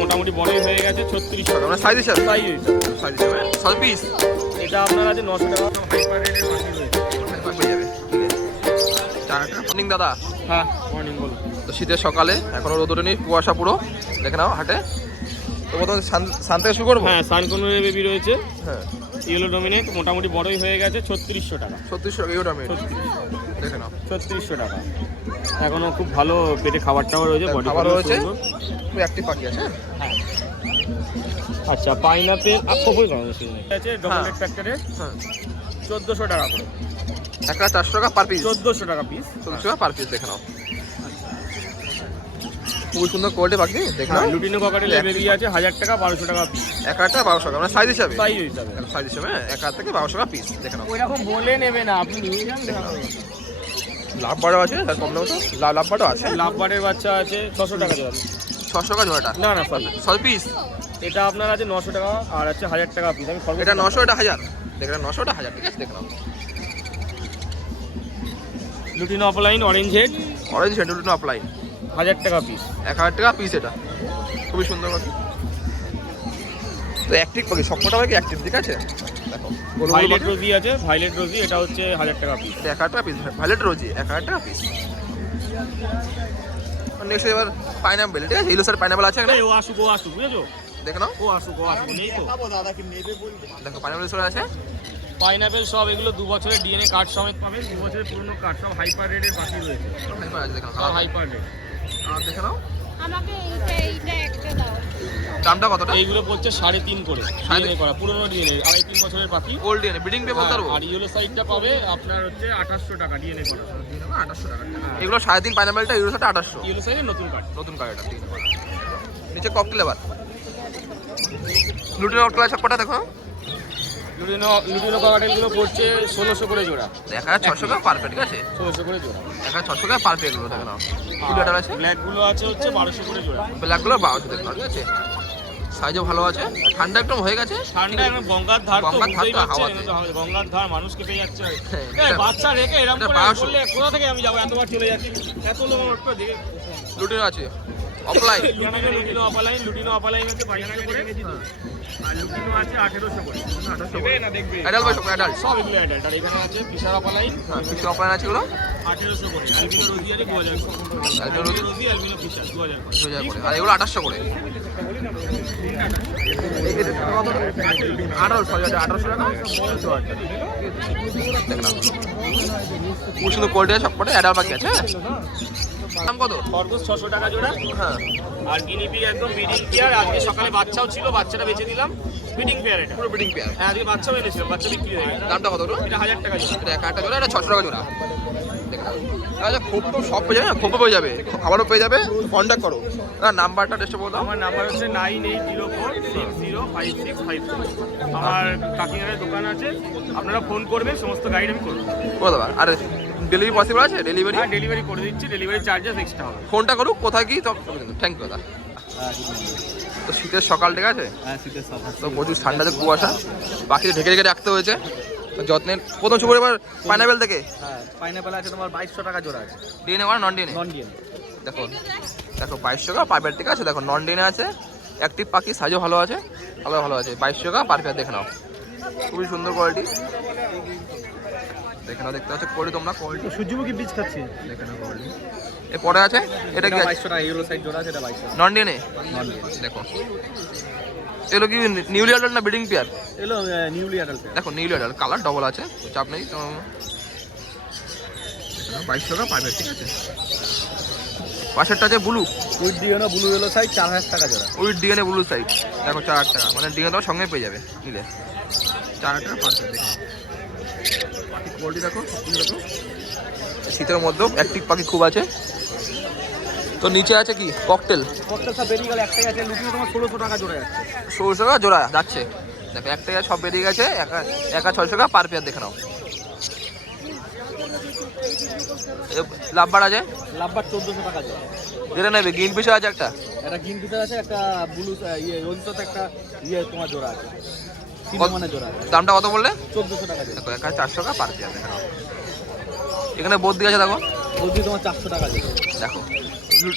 মোটামুটি বড়ই হয়ে গেছে 36 টাকা। মানে সাইজ হিসাবে সাইজ সাইজ হিসাবে 6 পিস এটা আপনার আছে 900 টাকা। হাইপার রেটের মাটি রয়েছে। হয়ে যাবে। চারটা মর্নিং দাদা। হ্যাঁ মর্নিং বলুন। তো শীতের সকালে এখনো রোদ ওঠেনি, কুয়াশা পুরো, দেখে নাও হাটে। তো প্রথমে সান থেকে শুরু করবো। হ্যাঁ সানকনুরের বেবি রয়েছে, হ্যাঁ ইয়েলো ডমিনেট, মোটামুটি বড়ই হয়ে গেছে 3600 টাকা। 3600 টাকা ইউটা মিনিট, দেখে নাও 3600 টাকা। এখনো খুব ভালো পেটে খাবারটাও রয়েছে, বডি খাবার রয়েছে, খুব অ্যাক্টিভ পাখি আছে। হ্যাঁ আচ্ছা পাইনাপেল কই আছে ডমিনেট ফ্যাক্টরে। হ্যাঁ 1400 টাকা করে। 1400 টাকা পার পিস, 1400 টাকা পিস, 1400 টাকা পার পিস, দেখে নাও খুব সুন্দর কোয়ালিটি পাখি, দেখে নাও। লুটিনো ককাটেলের বেবি আছে 1000 টাকা 1200 টাকা পিস। এক হাজার 1200 টাকা মানে সাইজ হিসাবে, সাইজ হিসাবে সাইজ হিসাবে 1000 থেকে 1200 টাকা পিস, দেখে নাও। ওইরকম বলে নেবে না, আপনি নিয়ে যান। লাভ বারও আছে, তার কম দাম তো লাভ বারও আছে। লাভবারের বাচ্চা আছে 600 টাকা জোড়া। 600 টাকা জোড়াটা, না না সরি, 6 পিস। এটা আপনার আছে 900 টাকা আর আছে 1000 টাকা পিস। আমি এটা 900, এটা 1000, দেখে নাও 900, এটা 1000, ঠিক আছে, দেখে নাও। Lutino offline orange head orange হেডুলিনো অফলাইন 1000 টাকা পিস। 1000 টাকা পিস, এটা খুবই সুন্দর পাখি। তো অ্যাক্টিভ পাখি, সবকটা পাখি অ্যাক্টিভ, ঠিক আছে, দেখো। ভাইলেট রোজি আছে, ভাইলেট রোজি, এটা হচ্ছে 1000 টাকা পিস। 1000 টাকা পিস, ভাইলেট রোজি 1000 টাকা পিস। নেক্সট এবার পাইনাপেল, ঠিক আছে, ইলো স্যার পাইনাপেল আছে এখানে, ও আসুক বুঝেছো, দেখে নাও। ও আসুক নেই তো। দেখো পাইনাপেল স্টোর আছে। পাইনাপেল সব এগুলো 2 বছরের ডিএনএ কার্ড সমেত পাবেন, 2 বছরের পুরনো কার্ড, সব হাইপার রেটের পাখি রয়েছে, হাইপার আছে, দেখে নাও, সব হাইপার রেট। আর দেখে নাও আমাকে এইটা একটা দাও। দামটা কতটা। এইগুলো পড়ছে 3.5 করে, 3.5 করা পুরনো ডিএনএ, 2.5-3 বছরের পাখি। ওল্ড ডিএনএ ব্রিডিং পে বলতে পারবো। আর ইয়েলো সাইডটা পাবে আপনার হচ্ছে 2800 টাকা ডিএনএ করা। 800 টাকা এগুলো 3.5 পাইনাপেলটা ইউরো সাথে 800 ইয়েলো সাইডের নতুন কার্ড। নতুন কার্ডটা, নিচে ককটেল। এবার লুটিনো ককটেল সব কটা দেখো। লুটিনো ককাটেলগুলো পড়ছে 1600 করে জোড়া। 1600 টাকা পার পেয়ার, ঠিক আছে, 1600 করে জোড়া। 1600 টাকা পার পেয়ার গুলো, দেখে নাও। কিলোটার আছে, ব্ল্যাকগুলো আছে হচ্ছে 1200 করে জোড়া। ব্ল্যাকগুলো 1200, দেখে নাও, ঠিক আছে, সাইজও ভালো আছে। ঠান্ডা একদম হয়ে গেছে, ঠান্ডা এখন গঙ্গার ধার, তো গঙ্গার ধার বুঝতেই তো, পারছেন, হাওয়াতে। এটা হবে গঙ্গার ধার, মানুষকে পেয়ে যাচ্ছে। এটা বাচ্চা রেখে এরকম এটা করে 1200 বললে কোথা থেকে আমি যাবো, এতবার চলে যাচ্ছি, এত লোক আমার তো দেখে। লুটিনো আছে অফলাইন, লুটিনো অপালাইন হচ্ছে 2200 করে, আর লুটিনো আছে 1800 করে। 1800 দেখবে না দেখবে, অ্যাডাল্ট বাই সব অ্যাডাল্ট। সব এগুলো অ্যাডাল্ট। আর এখানে আছে ফিশার অপালাইন হ্যাঁ কিছু অফলাইন আছে এগুলো 1800 করে, অ্যালবিনো রোজি আছে 2000 করে, অ্যালবিনো রোজি রোজি অ্যালবিনো ফিশার 2000 করে। 2000 করে, আর এগুলো 800 করে। 1800 টাকা, দেখে নাও খুব সুন্দর কোয়ালিটি আছে, সবকটা অ্যাডাল্ট পাখি আছে। দাম কত। খরগোশ 600 টাকা জোড়া। হ্যাঁ আর গিনিপিগ একদম ব্রিডিং পেয়ার, আজকে সকালে বাচ্চাও ছিল, বাচ্চাটা বেচে দিলাম। ব্রিডিং পেয়ার এটা, পুরো ব্রিডিং পেয়ার। হ্যাঁ আজকে বাচ্চাও এনেছিলাম, বাচ্চা বিক্রি হয়ে গেছে। দামটা কত। এটা 1000 টাকা জোড়া। এটা 1000 টাকা জোড়া, এটা 600 টাকা জোড়া, দেখে নাও। আচ্ছা খোপ তো সব পেয়ে যাবে, খোপও পেয়ে যাবে, খাবারও পেয়ে যাবে, কন্ট্যাক্ট করো। নাম্বারটা টেস্টে বলতো। আমার নাম্বার হচ্ছে 9804605654। আমার কাকিনাড়ার দোকান আছে, আপনারা ফোন করবেন, সমস্ত গাইড আমি করবো। বলে দেবা। আর ডেলিভারি পসিবল আছে, ডেলিভারি। হ্যাঁ ডেলিভারি করে দিচ্ছি, ডেলিভারি চার্জেস এক্সট্রা হবে। ফোনটা করুক, কোথায় কি তো। থ্যাংক ইউ দাদা। তো শীতের সকাল, ঠিক আছে, হ্যাঁ শীতের সকাল। তো প্রচুর ঠান্ডাতে কুয়াশা, পাখিকে ঢেকে ঢেকে রাখতে হয়েছে যত্নের। প্রথম শুভ এবার পাইনাপেল থেকে। হ্যাঁ পাইনাপেল আছে তোমার 2200 টাকা জোড়া আছে, ডিএনএ মানে নন ডিএনএ। Non DNA. দেখো দেখো 2200 টাকা পার পেয়ার, ঠিক আছে, দেখো নন ডিএনএ আছে, অ্যাক্টিভ পাখি, সাইজও ভালো আছে, ভালো আছে। 2200 টাকা পার পেয়ার, দেখে নাও খুবই সুন্দর কোয়ালিটি, দেখে নাও। দেখতে পাচ্ছ কোয়ালিটি তোমরা, কোয়ালিটি সূর্যমুখী বীজ খাচ্ছি। দেখে নাও কোয়ালিটি। এরপরে আছে এটা কি 2200 টাকা ইয়েলো সাইড জোড়া আছে, এটা 2200 নন ডিএনএ, নন ডিএনএ। দেখো এগুলো কি নিউলি অ্যাডাল্ট না ব্রিডিং পেয়ার। এলো নিউলি অ্যাডাল্ট। দেখো নিউলি অ্যাডাল্ট, কালার ডবল আছে, চাপ নেই তো। 2200 টাকা পাবে, ঠিক আছে। পাশেরটা আছে blue, with DNA blue yellow side 4000 টাকা জোড়া। উইথ ডিএনএ ব্লু সাইড, দেখো 4000 টাকা, মানে ডিএনএ তো সঙ্গে পেয়ে যাবে নিলে 4000 টাকা পার পেয়ার, দেখো পাখি কোয়ালিটি দেখো, দেখো শীতের মধ্যেও অ্যাক্টিভ পাখি খুব আছে। তো নিচে আছে কি ককটেল, ককটেল সব বেরিয়ে গেল, একটাই আছে লুটিনো তোমার 1600 টাকা জোড়া যাচ্ছে। 1600 টাকা জোড়া যাচ্ছে, দেখো একটা সব বেরিয়ে গেছে, একা 600 টাকা পার পেয়ার, দেখে নাও। লাভবার আছে, লাভবার 1400 টাকা জোড়া। যেটা নেবে গ্রিন পিসও আছে একটা, একটা গ্রিন পিসার আছে, একটা ব্লু রোজিতে একটা তোমার জোড়া আছে, মানে জোড়া আছে। দামটা কত বললে। 1400 টাকা জোড়া। দেখো একা 400 টাকা পার পেয়ার, দেখে নাও। এখানে বদ্রি আছে দেখো, বলছি তোমার 400 টাকা জোড়া। দেখো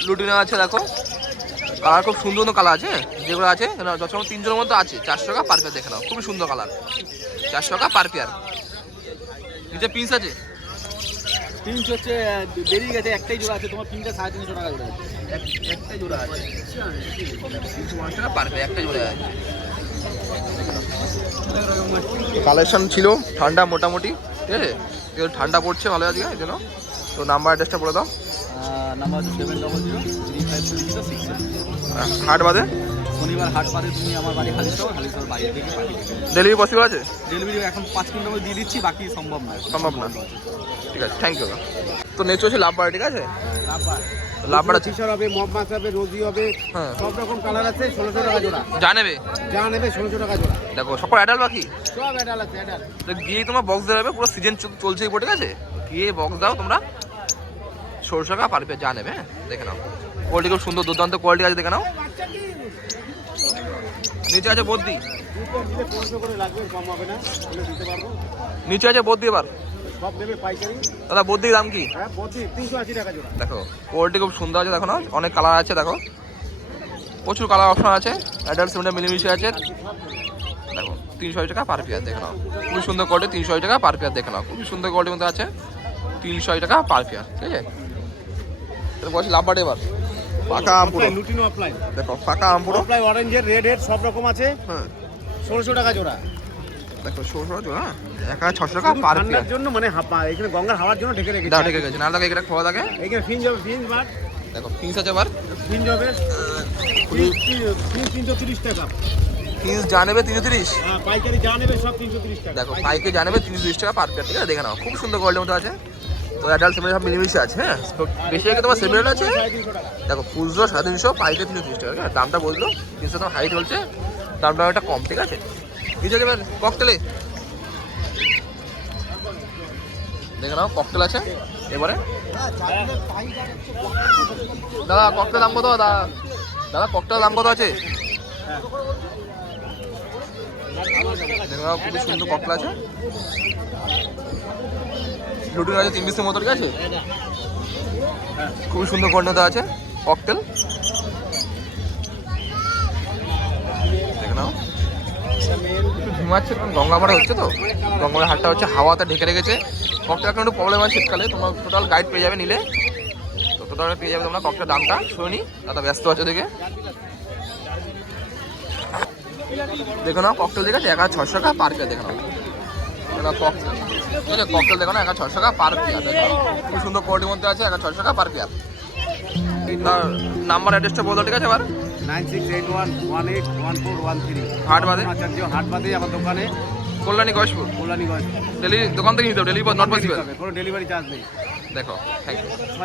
লুটিনো আছে দেখো, কালার খুব সুন্দর সুন্দর কালার আছে, যেগুলো আছে যত 300-এর মধ্যে আছে। 400 টাকা পার পেয়ার দেখে নাও, খুবই সুন্দর কালার। 400 টাকা পার পেয়ার। নিচে পিস আছে, পিঞ্চ হচ্ছে বেরিয়ে গেছে, একটাই জোড়া আছে তোমার, পিঞ্চটা 350 টাকা জোড়া আছে। একটাই জোড়া আছে 350 টাকা পার পেয়ার, একটাই জোড়া আছে। কালেকশন ছিল ঠান্ডা মোটামুটি, ঠিক আছে। এবার ঠান্ডা পড়ছে ভালো আজকে, এই জন্য। তো নাম্বার অ্যাড্রেসটা বলে দাও। নাম্বার হচ্ছে 700-3536। হাট বাদে শনিবার হাট বাদে তুমি আমার বাড়ি হালিশহর বাইরে থেকে পাঠিয়ে দেবে। ডেলিভারি পসিবল আছে? ডেলিভারি এখন 5 মিনিটের মধ্যে দিয়ে দিচ্ছি, বাকি সম্ভব নয়। সম্ভব না, ঠিক আছে, থ্যাংক ইউ। তো নেক্সট হচ্ছে লাভবার, ঠিক আছে। লাভবার আছে, ফিশার হবে, মবমাছ হবে, রোজি হবে, হ্যাঁ সব রকম কালার আছে। 1600 টাকা জোড়া। যা নেবে যা নেবে 1600 টাকা জোড়া। দেখো সকল অ্যাডাল পাখি, সব অ্যাডাল আছে, অ্যাডাল। তো গিয়ে তোমার বক্স দেওয়া হবে, পুরো সিজন চলছে এই, ঠিক আছে। গিয়ে বক্স দাও তোমরা, 1600 টাকা পার পেয়ার, যা নেবে। হ্যাঁ দেখে নাও, কোয়ালিটি খুব সুন্দর, দুর্দান্ত কোয়ালিটি আছে, দেখে নাও। নিচে আছে বদ্দি, 1500 করে লাগবে, কম হবে না, বলে দিতে পারবো। নিচে আছে বদ্দি। এবার সব নেবে পাইকারি। দাদা বদ্দির দাম কি? হ্যাঁ, 380 টাকা জোড়া। দেখো কোয়ালিটি খুব সুন্দর আছে, দেখো না, অনেক কালার আছে, দেখো প্রচুর কালার অপশন আছে। অ্যাডাল্ট সিমেন্টে মিলিমিশে আছে, দেখো 300 টাকা পার পেয়ার, দেখে নাও। খুবই সুন্দর কোয়ালিটি, 300 টাকা পার পেয়ার, দেখে নাও। খুবই সুন্দর কোয়ালিটির মধ্যে আছে, 300 টাকা পার পেয়ার, ঠিক আছে। বলছি লাভবাট এবার পাকা আম পুরো, লুটিনো অফলাইন। দেখো পাকা আম পুরো, অফলাইন অরেঞ্জের, রেড হেড সব রকম আছে। হ্যাঁ 1600 টাকা জোড়া। দেখো 1600 টাকা, 1600 টাকা পার পেয়ার। ঠান্ডার জন্য মানে এখানে গঙ্গার হাওয়ার জন্য ঢেকে রেখেছে। দাও, ঠিক আছে, না লাগে এটা খোলা থাকে। এখানে ফিঞ্জ হবে, ফিঞ্জ বার। দেখো পিস আছে এবার, ফিঞ্জ হবে, ফিঞ্জ 330 টাকা। পিস যা নেবে 330। হ্যাঁ, পাইকারি যা নেবে সব 330 টাকা। দেখো পাইকে যা নেবে 330 টাকা পার পেয়ার, ঠিক আছে, দেখে নাও। খুব সুন্দর কোয়ালিটির মধ্যে আছে। তো অ্যাডাল্ট সেমিনার সব মিলিমিশে আছে, হ্যাঁ। তো বেশি আগে তোমার সেমিনার আছে, 350 টাকা। দেখো খুচরো 350, পাইকে 330 টাকা, ঠিক আছে। দামটা বললো, কিন্তু তোমার হাইট বলছে, দামটা একটা কম, ঠিক আছে। কিছু আছে ককটেলে, দেখে নাও ককটেল আছে এবারে। দাদা ককটেল দাম কত? দাদা ককটেল দাম কত আছে? দেখে নাও খুবই সুন্দর ককটেল আছে, লুটিন আছে 3 পিসের মতো, ঠিক আছে। খুবই সুন্দর কোয়ালিটি আছে ককটেল, দেখে নাও। ঘুমাচ্ছে কারণ গঙ্গামারা হচ্ছে, তো গঙ্গামারা হাটটা হচ্ছে হাওয়াতে ঢেকে রেখেছে। ককটেল এখন একটু প্রবলেম হয় শীতকালে, তোমার টোটাল গাইড পেয়ে যাবে নিলে, তো টোটাল পেয়ে যাবে তোমরা। ককটেল দামটা শুনি, দাদা ব্যস্ত আছে দেখে, দেখো নাও ককটেল, ঠিক আছে। 1600 টাকা পার পেয়ার, দেখে নাও ককটেল, ঠিক আছে। ককটেল দেখো না, 1600 টাকা পার পেয়ার, দেখো খুব সুন্দর কোয়ালিটির মধ্যে আছে, 1600 টাকা পার পেয়ার। নাম্বার অ্যাড্রেসটা বলতো, ঠিক আছে। এবার 9681181413 হাট বাদে, হাট বাদে আমার দোকানে, কল্যাণী গয়েশপুর। কল্যাণীগঞ্জ। ডেলিভারি দোকান থেকে নিতে হবে, ডেলিভারি নট পসিবল, কোনো ডেলিভারি চার্জ নেই। দেখো থ্যাংক ইউ।